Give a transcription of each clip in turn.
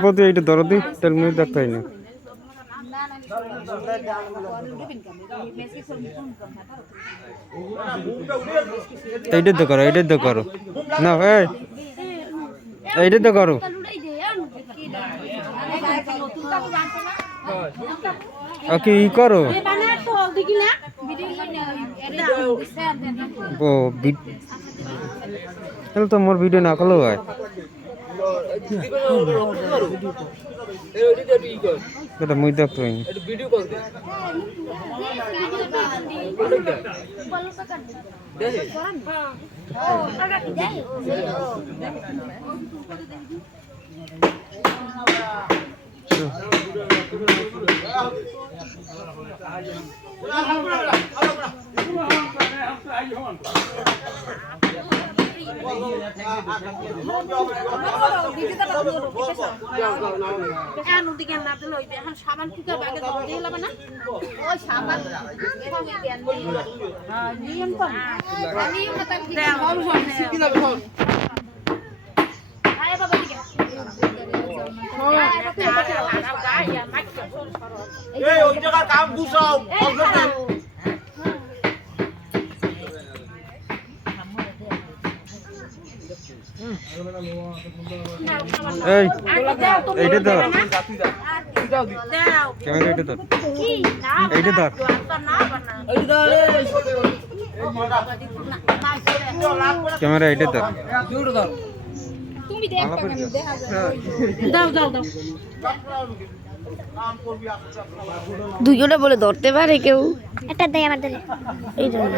প্রতি এইটা ধরো দি তেল মুই দেখতে না এইটা তো করো না ভাই এইটা তো করো কি করো ও তাহলে তো মোর ভিডিও না করলেও হয় এটা মুই দেখতে পাইনি এইটা ধর ক্যামেরা এইটা ধর এইটা ধর ক্যামেরা এইটা ধর তুমি দেখ দাও দাও দাও দুজনে বলে ধরতে পারে কেউ একটা দেয় আমার ধরে এই জন্য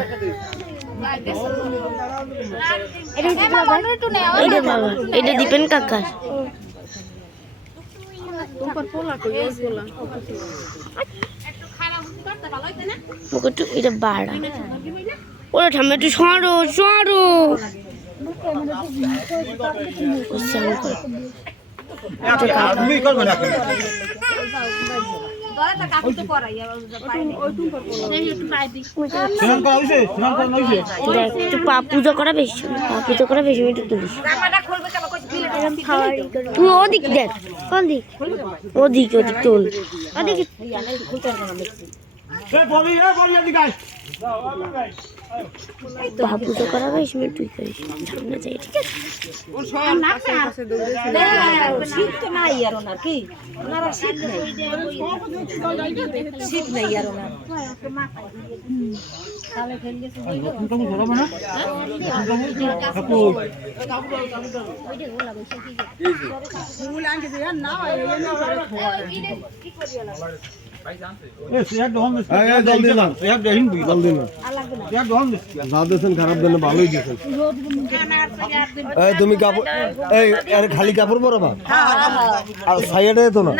এটা দিবেন কাকা এটা বাড়া ওরা ঠাম্মা একটু সরো সরো পূজা করা বেশি একটু তুলিস তুই ওদিক দেখ কোন দিক ওদিক তোল ওদিকে পুজো করা বেশি তুই করিস সামনে যাই ঠিক আছে শীত তো নাই আর ওনার কি ওনার শীত নেই আর ওনার তুমি কাপড় খালি কাপড় পরবা আর সাইডে তো না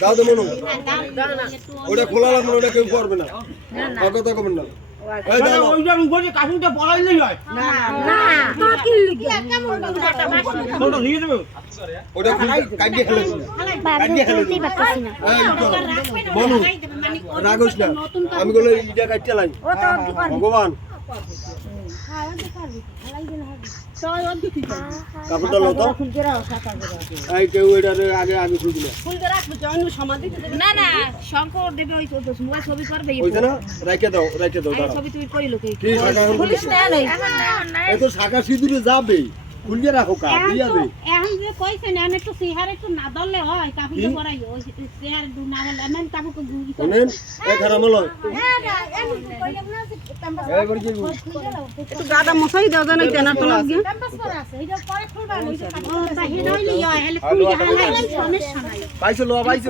দাও দে মনু ওটা খোলা লাগবে ওটা কেউ করবে না কথা কবেন না আমি বলে ইটা কাটতে লাই ভগবান কাপড়টা লো তো এই কেউ এটারে আগে আগে খুঁজি না ফুলটা রাখবে অন্য সমাধি না না শঙ্কর দেবে ওই তো মোবাইল ছবি করবে ওইটা না রাইখে দাও দাও ছবি তুই কইলো কি পুলিশ না নাই এই তো শাখা সিঁদুরে যাবে খুলিয়ে রাখো কা দিয়া দে এখন যে কইছে না একটু সিহার একটু না দললে হয় কাপড় পরাই ওই সিহার দু না হলে এমন কাপড় কো গুলি করে নেন এ খারামল না না এমন কইলাম না এই বড় কি একটু গাদা মশাই দাও জানা তেনা তো লাগে ক্যাম্পাস পরে আছে এটা পরে খুলবা লইছে ও তা হেডই লিয়া হেলে খুলি হালাই সমস্যা নাই পাইছো লো পাইছো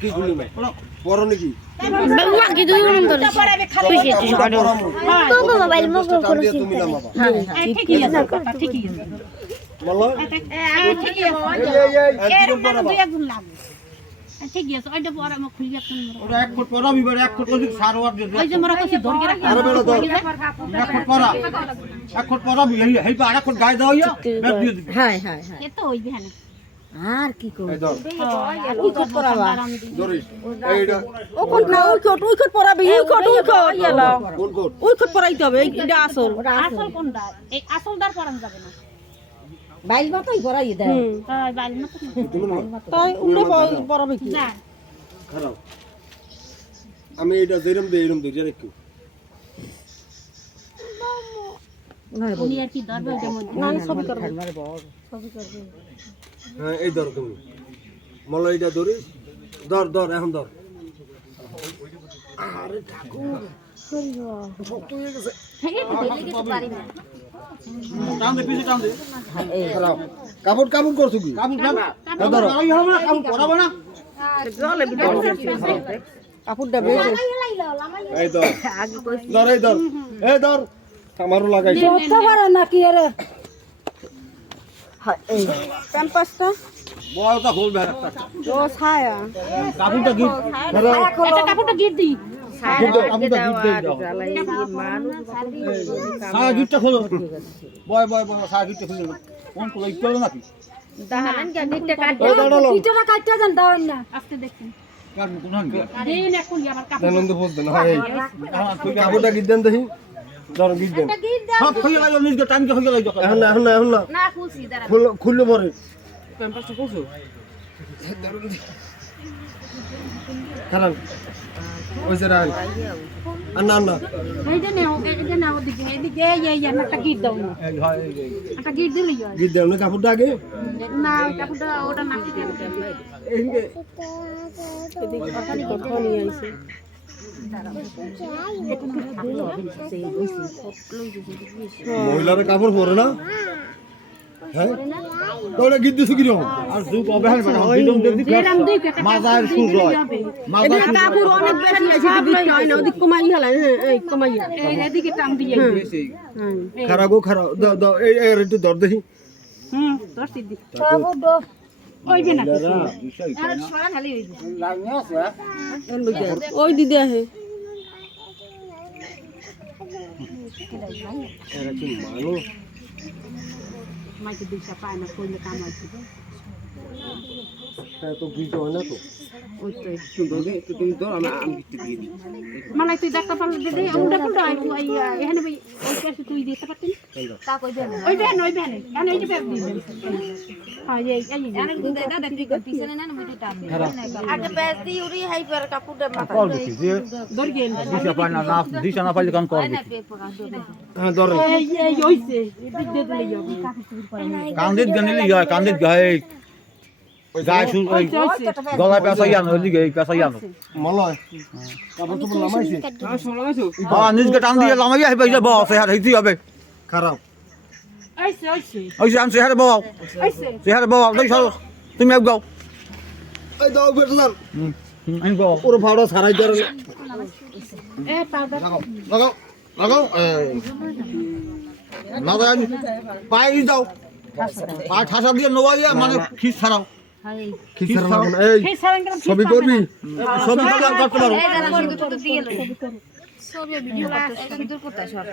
কি খুলি না পরো নাকি বাবা কি দুই মন ধরে পরাবে খালি বেশি ছাড়ো তো মোবাইল মগ করো তুমি না বাবা হ্যাঁ ঠিকই আছে ঠিকই আছে বলো ঠিকই আছে এই দুই একজন লাগবে ঠিকই আছে ওইটা পরে আমি খুলি একদম ওটা এক ফুট পরাবি বারে এক ফুট ওদিক সার ওয়াট দে ওই যে মোরা কইছি ধরে রাখ আরে বেড়া দাও এক ফুট পরাবি হেই পা আরেক ফুট গায় দাও ইয়া ব্যাগ দিয়ে দিবি হ্যাঁ হ্যাঁ হ্যাঁ এ তো হইবে না আর কি করব এই ধর ওই কোট পরাবা ধরিস এইটা ও কোট না ওই কোট পরাবি ওই কোট কোন কোট ওই কোট পরাইতে হবে এইটা আসল আসল কোনটা এই আসলদার পরান যাবে না বাইল মতই পরাই দেয় হ্যাঁ বাইল মতো তুমি না তাই উল্লে পরাবে কি যা খারাপ আমি এইটা যেরম দেই এরম ধরে রাখি উনি আর কি দরবার যেমন না সবই করবে হ্যাঁ এই ধর তুমি মলা এইটা ধরিস ধর ধর এখন ধর আরে ঠাকুর শক্ত হয়ে গেছে খারাপ কাপড় কাপড় করছো কি ধরো কাপড়টা বেশ এই ধর ধর এই ধর এই ধর আমারও লাগাইছে করতে পারে নাকি এর এই ক্যাম্পাসটা বড়টা খুলবে ও ছায়া কাপড়টা কি একটা কাপড়টা গিট দি কাপড়টা গিট দেই দাও সারা গিটটা খোলো বয় বয় বয় সারা গিটটা খুলে কোন কোলা ইচ্ছা হলো নাকি দাহান কে নিতে কাট এই দাঁড়ালো পিঠটা কাটতে দেন দাও না আস্তে দেখুন কার কোন হান দেই না কোন আমার কাপড় আনন্দ বলতে না এই কাপড়টা গিট দেন দেখি ধর গিট দেন সব খুলে লাগো নিজে টাইমকে হয়ে গেল এখন না এখন না এখন না না খুলছি দাঁড়া খুললে পরে কারণ ওই যে রান আন্না আন্না এই যে না ওদিকে এদিকে এই একটা গিট দাও না একটা গিট দিলেই হয় গিট দেন না কাপড়টা আগে না কাপড়টা ওটা না মহিলারা কাপড় পরে না হ্যাঁ তোরা গিট দিছো কিরকম আর যুগ অবহেল এরম দিক একটা মাজার সুর হয় এটা কাপড় অনেক বেশি আছে এটা বিক্রি হয় না ওদিক কমাই হলা এই কমাই এদিকে টান দিয়ে খারাপ গো খারাপ দাও দাও এই এর একটু দর দেখি তোর সিদ্ধি ওই যে না আর ছড়া খালি হইছে ওই দিদি আহে এরা কি মানুষ মাইকে দিশা পায় না কইলে কাম আছে তো গিট হয় না তো ওই তো তুমি ধর আমি গিটতে দিয়ে দিই মানে তুই ডাক্তার পালে দিদি ওটা কোনটা ওই এখানে ওই পাশে তুই দিতে পারতিস তা কই দেন ওই বেন কেন এই যে বেন দিই হ্যাঁ এই আরে গুদে দাদা ঠিক পিছনে না মিটু টান আগে প্যাচ দি উড়ি হাই পার কাপড়টা মাথা ধর গেল দিশা না পাইলে কাম কর না পেপার হ্যাঁ ধর এই হইছে এদিক দিয়ে দিলে যাবে কান্দিত গানিলি হয় কান্দিত গায় গায় শুন ওই গলায় পেছাইয়া না ওদিকে পেছাইয়া না মলয় কাপড় তো লামাইছে হ্যাঁ নিজকে টান দিয়ে লামাইয়া হইবে যে বস এর হইতি হবে খারাপ আইছে ওই যে আমি সেহারে বাবা সেহারে বাবা তুই চল তুমি এক গাও এই দাও বেটলার আমি বাবা পুরো ফাড়া ছাড়াই দাও এ পাউডার লাগাও লাগাও না দাও পায়ে দাও পা ঠাসা দিয়ে নোয়াইয়া মানে খিস ছাড়াও খিসার লাগুন এই এই সারাঙ্গা ছবি করবি ছবি করতে পারো এই দাদা শুধু তো দিয়ে লো সব ভিডিও করতে সর